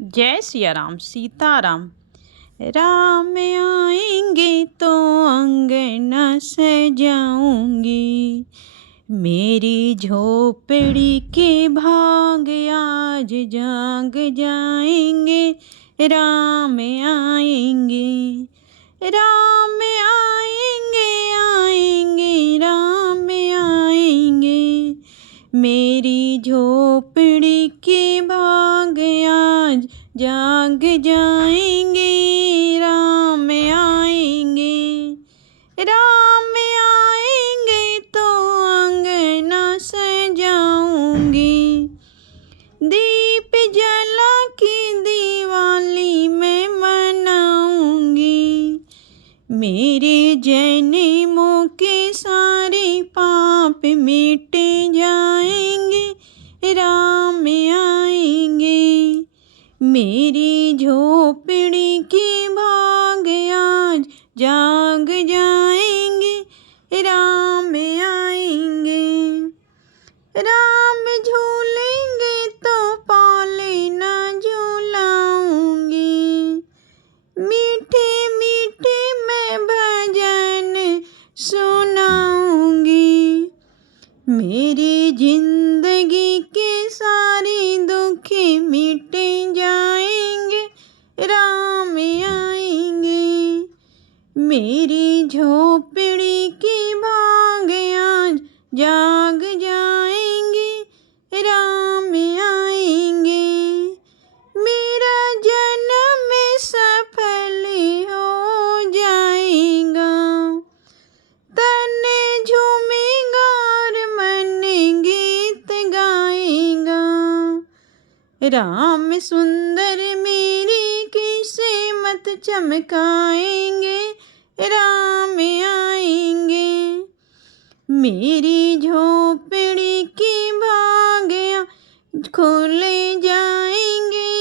जय सिया राम सीताराम। राम आएंगे तो अंगना सजाऊंगी, मेरी झोपड़ी के भाग आज जाग जाएंगे। राम आएंगे, राम आएंगे, आएंगे राम आएंगे, मेरी झोपड़ी के भाग आज जाग जाएंगे। राम आएंगे, राम आएंगे तो अंगना सजाऊंगी, दीप जला के दिवाली में मनाऊंगी, मेरे जन्मों के सारे पाप मिट जाएंगे। राम आएंगे, मेरी झोपड़ी की भाग आज जाग जाएंगे। राम आएंगे, राम झूलेंगे तो पाले न झूलाऊंगी, मीठे मीठे मैं भजन सुनाऊंगी, मेरी जिंदगी के सारे दुख मिट जाएंगे। राम आएंगे, मेरी झोपड़ी की भाग आज जाग जाएंगे। राम आएंगे, मेरा जन्म सफल हो जाएगा, तन झूमेगा और मन गीत गाएगा, राम सुंदर मेरी किस्मत चमकाएंगे। राम आएंगे, मेरी झोपड़ी की भाग खुल जाएंगे।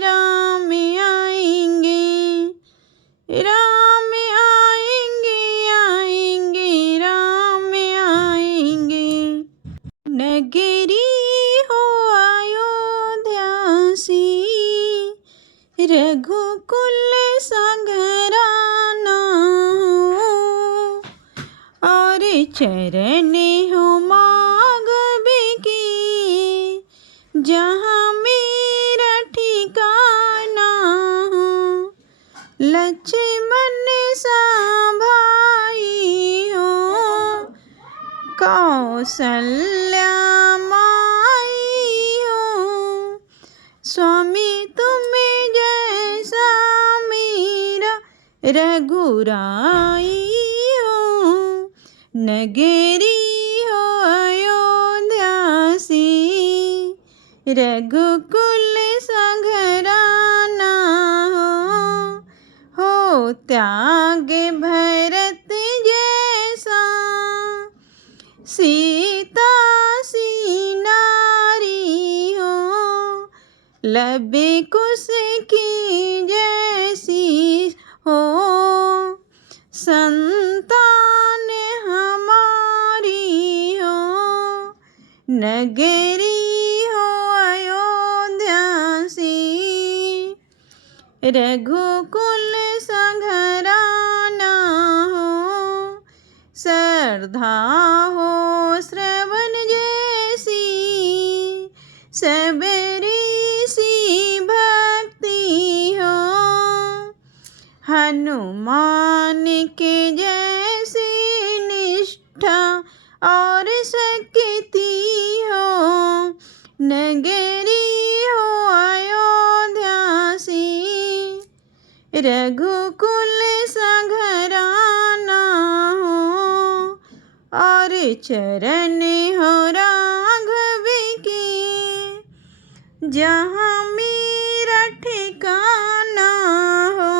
राम आएंगे, राम आएंगे, आएंगे राम आएंगे, नगरी हो अयोध्यासी, रघुकुल संघराना हो, और चरण हो माधव की, जहाँ मेरा ठिकाना हो, लक्ष्मण सा भाई हो, कौशल्या माई हो, स्वामी तुम्हें जैसा मेरा रघुराई हो, नगरी हो अयोध्यासी, रघुकुल संघराना हो त्याग भरत जैसा, सीता सी नारी हो, लबे कुश की जैसी हो, संतान हमारी हो, नगरी हो अयोध्यासी, रघुकुल संघराना हो, श्रद्धा हो श्रवण जैसी, सबरी सी भक्ति हो, हनुमान के जैसी निष्ठा और शक्ति हो, नगरी हो अयोध्यासी, रघुकुल संघराना हो, और चरण हो राघव की, जहाँ मेरा ठिकाना हो,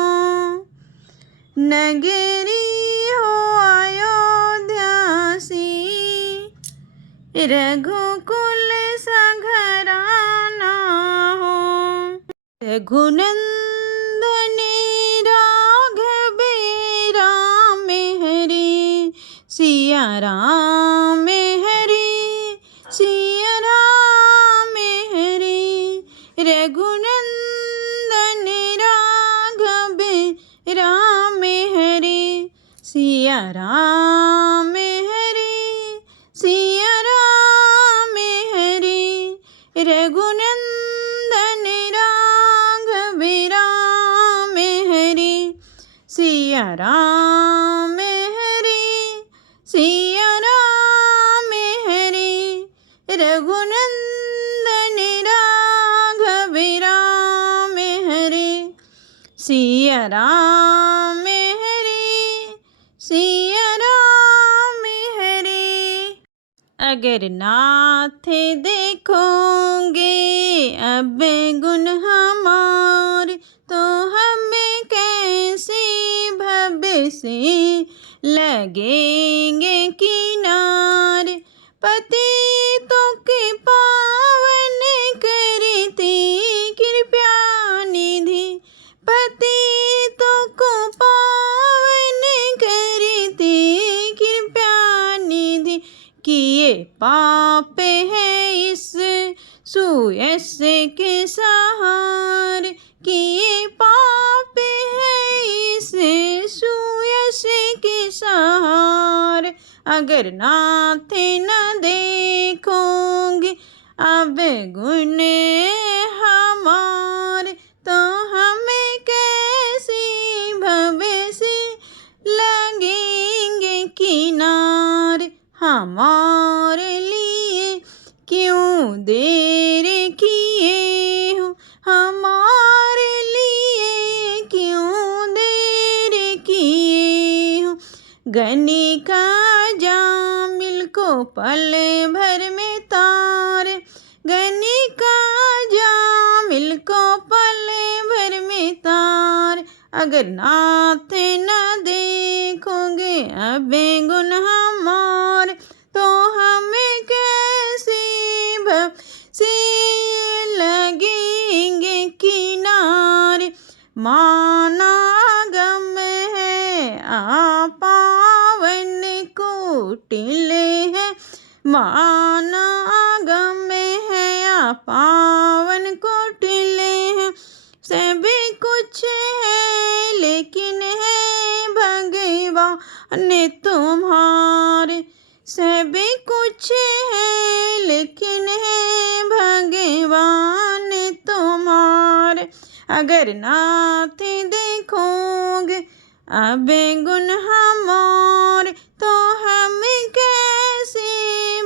नगरी हो अयोध्यासी, रघुकुल संघराना हो, रघुनंदन राघव राम हरे, सिया राम हरे, सिया राम हरे, रघुनंदन राम हरे सिया राम हरे रघुनंदन राघव राम हरे सिया राम हरे सिया राम हरे रघुनंदन राघव राम हरे सिया राम हरे सिया राम हरे। अगर नाथ देखोगे अब गुण हमार तो हमें कैसे भव से लगेंगे किनार। पतितों के पावन करते कृपा निधि पतितों को पावन करते कृपा निधि किए पाप है इस सुयस के सहार किए पाप है इस सुयस के सहार। अगर नाथ न देखोगे अब गुण हमार तो हमें कैसे भविष्य लगेंगे किनार। हमारे लिए क्यों देर किए हो हमारे लिए क्यों देर किए हो। गणिका जामिल को पल भर में तार गणिका जामिल को पल भर में तार। अगर नाथ न देखोगे अब गुण हमार तो हमें कैसे भव से लगेंगे किनार। माना गम है पावन कुटिल है माना गम है पावन कुटिल है। सभी कुछ है लेकिन है भगवान तुम्हारे सभी कुछ है लेकिन है भगवान तुम्हारे। अगर नाथ देखोगे अब गुण हमारे तो हमें कैसे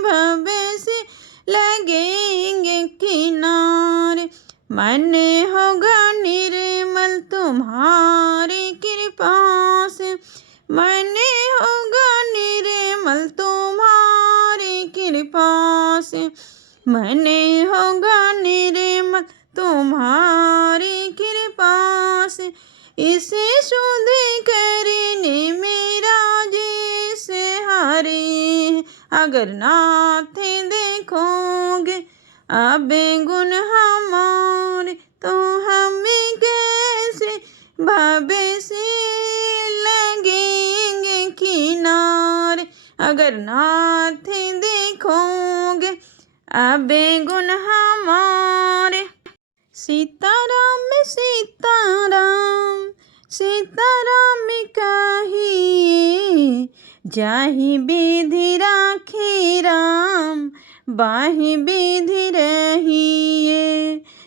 भविष्य लगेंगे किनारे। मन होगा निर्मल तुम्हारी कृपा से मन होगा निर्मल तुम्हारी कृपा से मन होगा निर्मल तुम्हारी कृपा से। इसे शुद्ध करने मेरा जैसे हरे। अगर नाथ देखोगे अब गुण हमारे तो हमें कैसे भविष्य लगेंगे किनारे। अगर नाथ देखोगे अब गुण हमारे। सीताराम सीताराम सीताराम कहिए जाहि विधि राखी राम बाहि विधि रहिए।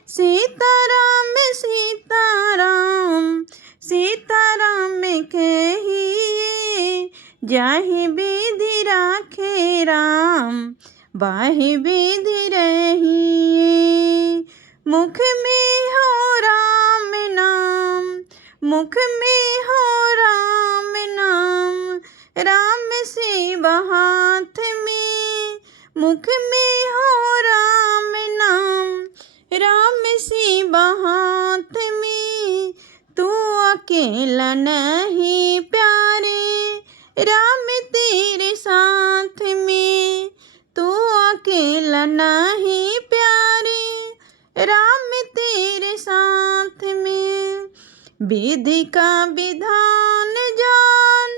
सीताराम सीताराम सीताराम कहिए जाहि विधि राखे राम बाहि विधि रहिए। मुख में हो राम नाम मुख में हो राम नाम राम शिव हाथ में मुख में हो राम नाम राम शिव हाथ में। तू अकेला नहीं प्यारे राम तेरे साथ में तू अकेला नहीं प्यारे राम तेरे साथ में। विधि का विधान जान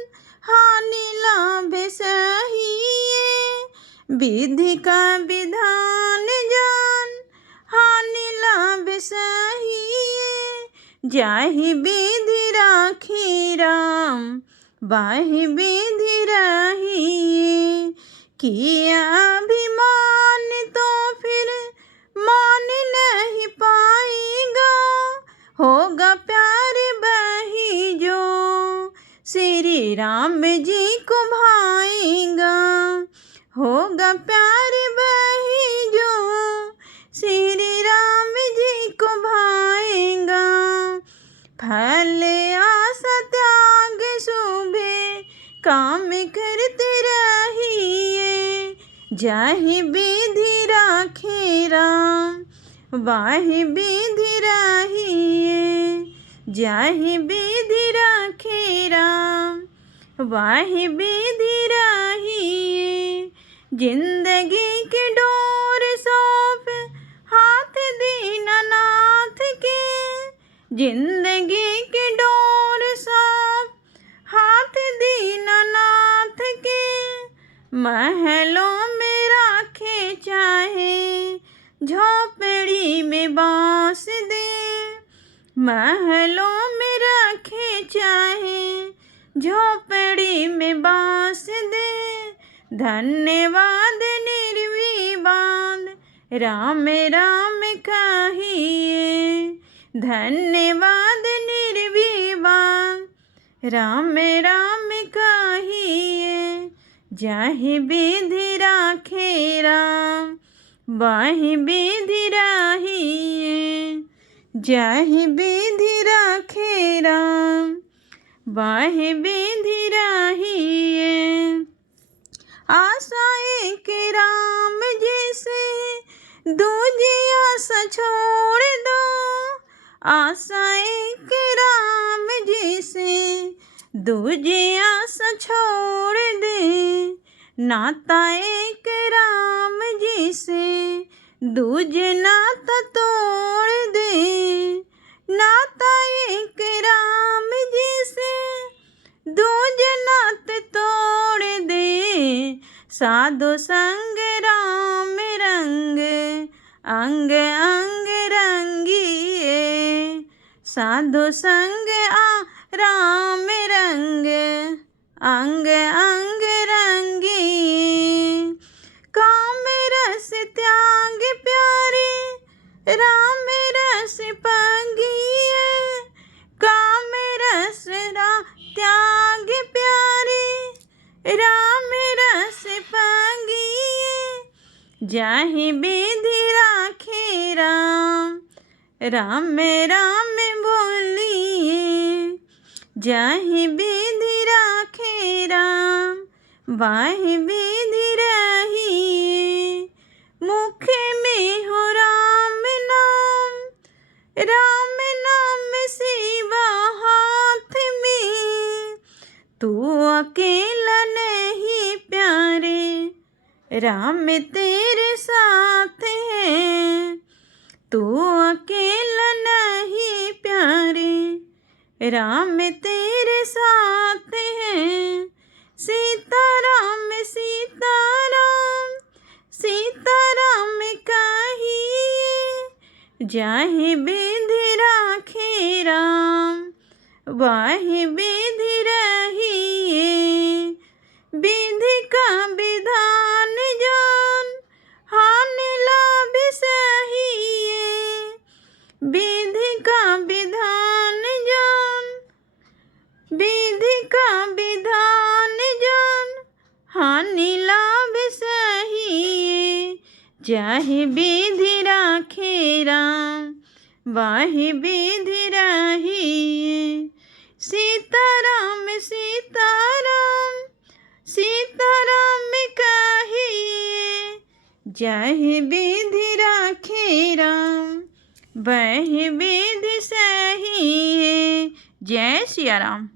हानि लाभ सहिए विधि का विधान जान हानि लाभ सहिए। जाहि विधि राखी राम बाहि विधि रहिए। किया अभिमान तो फिर मान नहीं पाएगा, होगा प्यार वही जो श्री राम जी को भाएगा, होगा प्यार वही जो श्री राम जी को भाएगा। फल आशा त्याग शुभे काम करते रहिए, जाहि विधि राखे राम वाहि विधि रहिए, जाहि विधि राखे राम वाहि विधि रहिए। जिंदगी की डोर सौंप हाथ दीनानाथ के, जिंदगी की डोर सौंप हाथ दीनानाथ के। महलों में राखे चाहे झोपड़ी में बांस दे, महलों में रखे चाहे झोपड़ी में बांस दे। धन्यवाद निर्विवाद राम राम कहिए, धन्यवाद निर्विवाद राम राम कहिए। जाहि विधि राखे राम वाहि विधि रहिए, जाहि विधि राखे राम वाहि विधि रहिए। आशा एक राम जी से दूजी आशा छोड़ दो, आशा एक राम जी से दूजी आशा छोड़ दे। नाता एक राम जी से दूजे नाता तोड़ दे, नाता एक राम जी से दूजे नाते तोड़ दे। साधु संग राम रंग अंग अंग रंगिए, साधु संग राम रंग अंग अंग रंगिए। काम रस त्याग प्यारे राम रस पागिए, काम रस त्याग प्यारे राम रस पागिए। जाहि विधि राखे राम राम राम बोलिए, जाहि विधि राखे राम वाहि विधि रहिए। मुख में हो राम नाम, राम नाम शिवा हाथ में। तू अकेला नहीं प्यारे, राम तेरे साथ है। तू अकेला नहीं प्यारे, राम तेरे साथ है। सीताराम सीताराम सीताराम कहिए, जाहि विधि राखे राम वाहि विधि रहिए। विधि का विधान जान हानि लाभ सहिए, विधि का विधान जान, विधि का विधान जान हानि लाभ सहिए। जाहि विधि राखे राम वाहि विधि रहिए। सीताराम सीताराम सीताराम कहिए, जाहि विधि राखे राम वाहि विधि सहिए। जय सिया राम।